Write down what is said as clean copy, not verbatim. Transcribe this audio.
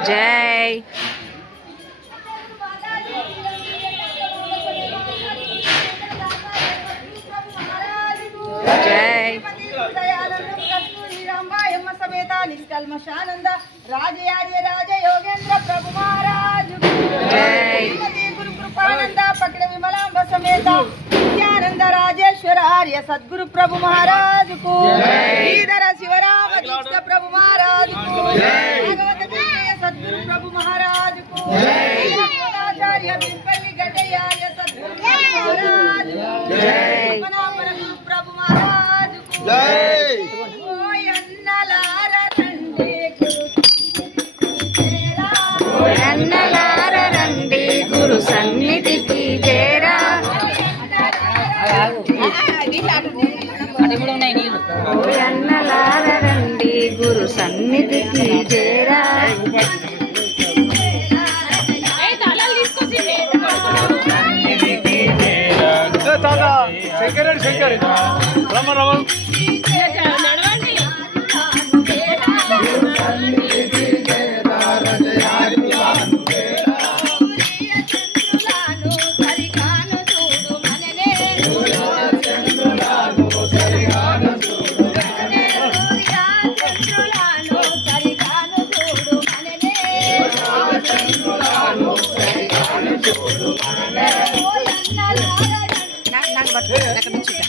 जय जय निष्कल्मशानंद राजयार्य राज योगेंद्र प्रभु महाराज जय गुरु कृपानंद पकड़ विमलांब समेत नित्यानंद राजेश्वर आर्य सद्गुरु प्रभु महाराज को श्रीधर शिवराम दीक्षित प्रभु महाराज को भागवत विजय सद्गुरु प्रभु महाराज को आचार्य बिंपल्ली गड्डयार्य सद्गुरु प्रभु महाराज को पनापर गुरु प्रभु महाराज को అన్నలార రండి గురు సన్నిధికి చేరా అన్నలార రండి గురు సన్నిధికి చేరా శంకర్ శంకర్ రమ రమ పంచ